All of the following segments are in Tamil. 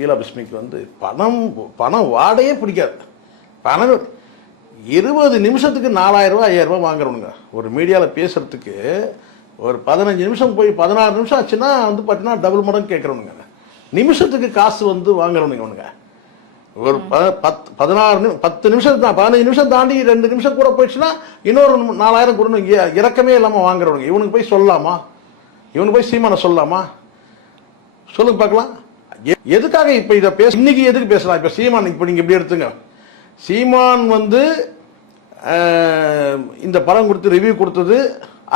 பீலா பிஸ்மிக்கு வந்து பணம் வாடையே பிடிக்காது. பணம் 20 நிமிஷத்துக்கு 4000 ரூபா 5000 ரூபா வாங்குறவனுங்க. ஒரு மீடியாவில் பேசுறதுக்கு ஒரு 15 நிமிஷம் போய் 16 நிமிஷம் ஆச்சுன்னா வந்து பார்த்தீங்கன்னா டபுள் மடங்கு கேட்குறவனுங்க. நிமிஷத்துக்கு காசு வந்து வாங்குறவனுங்க அவனுங்க. ஒரு 10 நிமிஷம் தான், 15 நிமிஷம் தாண்டி 2 நிமிஷம் கூட போயிடுச்சுன்னா இன்னொரு 4000 கொடுன்னு இறக்கமே இல்லாமல் வாங்குறவனுங்க. இவனுக்கு போய் சொல்லலாமா? இவனுக்கு போய் சீமானை சொல்லலாமா? சொல்லுங்க பார்க்கலாம். எதுக்காக இப்போ இதை இன்னைக்கு எதுக்கு பேசலாம்? இப்போ சீமான் இப்போ நீங்கள் இப்படி எடுத்துங்க. சீமான் வந்து இந்த படம் கொடுத்து ரிவ்யூ கொடுத்தது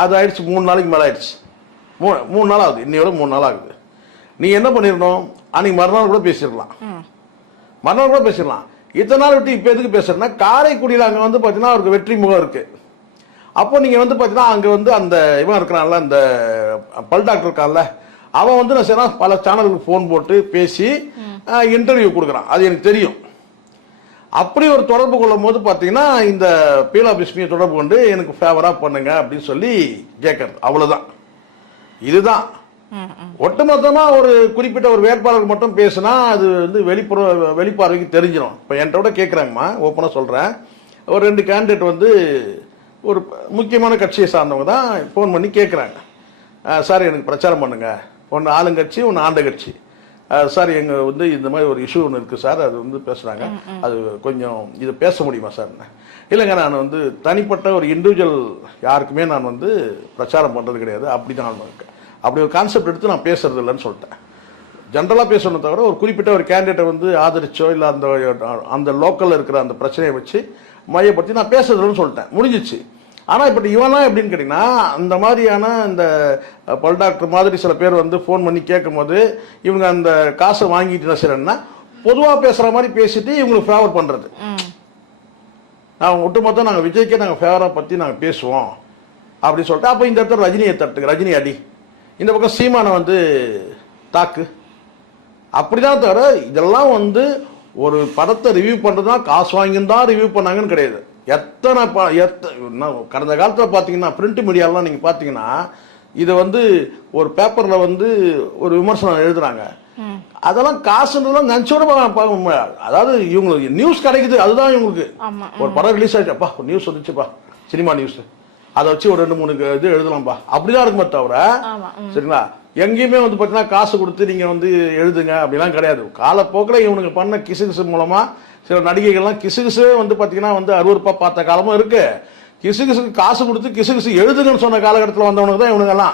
அது ஆயிடுச்சு 3 நாளைக்கு மேலே ஆயிடுச்சு. 3 நாள் ஆகுது, இன்னையோட 3 நாள் ஆகுது. நீ என்ன பண்ணிடணும்? அன்னைக்கு மறுநாள் கூட பேசிடலாம், மறுநாள் கூட பேசிடலாம். இத்தனை நாள் விட்டு இப்போ எதுக்கு பேசுறேன்னா, காரைக்குடியில் அங்கே வந்து பார்த்தீங்கன்னா அவருக்கு வெற்றி முகம் இருக்கு. அப்போ நீங்கள் வந்து பார்த்தீங்கன்னா அங்கே வந்து அந்த இவன் இருக்கிறான்ல, அந்த பல் டாக்டர் இருக்கான்ல, அவன் வந்து நான் சரி பல சேனலுக்கு ஃபோன் போட்டு பேசி இன்டர்வியூ கொடுக்குறான். அது எனக்கு தெரியும். அப்படி ஒரு தொடர்பு கொள்ளும் போது பார்த்தீங்கன்னா இந்த பீலா பிஸ்மியை தொடர்பு கொண்டு எனக்கு ஃபேவராக பண்ணுங்க அப்படின்னு சொல்லி கேட்கறது, அவ்வளோதான். இதுதான் ஒட்டுமொத்தமாக ஒரு குறிப்பிட்ட ஒரு வேட்பாளர் மட்டும் பேசினா அது வந்து வெளிப்பார்வைக்கு தெரிஞ்சிடும். இப்போ என்கிட்ட கேட்குறாங்கம்மா, ஓப்பனாக சொல்கிறேன், ஒரு 2 கேண்டிடேட் வந்து ஒரு முக்கியமான கட்சியை சார்ந்தவங்க தான் ஃபோன் பண்ணி கேட்குறாங்க, சார் எனக்கு பிரச்சாரம் பண்ணுங்க. ஒன்று ஆளுங்கட்சி, ஒன்று ஆண்ட கட்சி. சார் எங்கள் வந்து இந்த மாதிரி ஒரு இஷ்யூ ஒன்று இருக்குது சார், அது வந்து பேசுகிறாங்க, அது கொஞ்சம் இது பேச முடியுமா சார்? இல்லைங்க, நான் வந்து தனிப்பட்ட ஒரு இண்டிவிஜுவல் யாருக்குமே நான் வந்து பிரச்சாரம் பண்ணுறது கிடையாது, அப்படி தான் அப்படி ஒரு கான்செப்ட் எடுத்து நான் பேசுறது இல்லைன்னு சொல்லிட்டேன். ஜென்ரலாக பேசணும் தவிர ஒரு குறிப்பிட்ட ஒரு கேண்டிடேட்டை வந்து ஆதரிச்சோ இல்லை அந்த லோக்கலில் இருக்கிற அந்த பிரச்சனையை வச்சு மையப்படுத்தி நான் பேசுறதுன்னு சொல்லிட்டேன், முடிஞ்சிச்சு. ஆனால் இப்போ இவனா எப்படின்னு கேட்டிங்கன்னா, அந்த மாதிரியான இந்த பல் டாக்டர் மாதிரி சில பேர் வந்து ஃபோன் பண்ணி கேட்கும் போது இவங்க அந்த காசை வாங்கிட்டு என்ன செய்யறேன்னா பொதுவாக பேசுகிற மாதிரி பேசிட்டு இவங்களுக்கு ஃபேவர் பண்ணுறது. நான் ஒட்டுமொத்தம் நாங்கள் விஜய்க்கே நாங்கள் ஃபேவராக பற்றி நாங்கள் பேசுவோம் அப்படின்னு சொல்லிட்டு, அப்போ இந்த இடத்துல ரஜினியை தட்டுங்க, ரஜினி அடி, இந்த பக்கம் சீமானை வந்து தாக்கு, அப்படிதான் தவிர இதெல்லாம் வந்து ஒரு படத்தை ரிவ்யூ பண்ணுறதுனா காசு வாங்கியிருந்தான் ரிவ்யூ பண்ணாங்கன்னு கிடையாது. கடந்த காலத்தில் பார்த்தீங்கன்னா பிரிண்ட் மீடியாலாம் நீங்கள் பார்த்தீங்கன்னா இதை வந்து ஒரு பேப்பரில் வந்து ஒரு விமர்சனம் எழுதுறாங்க, அதெல்லாம் காசுன்றதுலாம் நினச்சோட பார்க்க முடியாது. அதாவது இவங்களுக்கு நியூஸ் கிடைக்குது, அதுதான் இவங்களுக்கு. ஒரு படம் ரிலீஸ் ஆகிடுச்சப்பா, ஒரு நியூஸ் வந்துச்சுப்பா, சினிமா நியூஸ், அதை வச்சு ஒரு 2-3 இது எழுதலாம்ப்பா, அப்படிதான் இருக்குமே தவிர சரிங்களா எங்கேயுமே வந்து பார்த்தீங்கன்னா காசு கொடுத்து நீங்கள் வந்து எழுதுங்க அப்படிலாம் கிடையாது. காலப்போக்கில் இவனுக்கு பண்ண கிசுகிசு மூலமாக சில நடிகைகள்லாம் கிசுகிசு வந்து பார்த்தீங்கன்னா வந்து அருவருப்பாக பார்த்த காலமும் இருக்கு. கிசுகிசுக்கு காசு கொடுத்து கிசுகிசு எழுதுங்கன்னு சொன்ன காலகட்டத்தில் வந்தவனுக்கு தான் இவனுங்கெல்லாம்.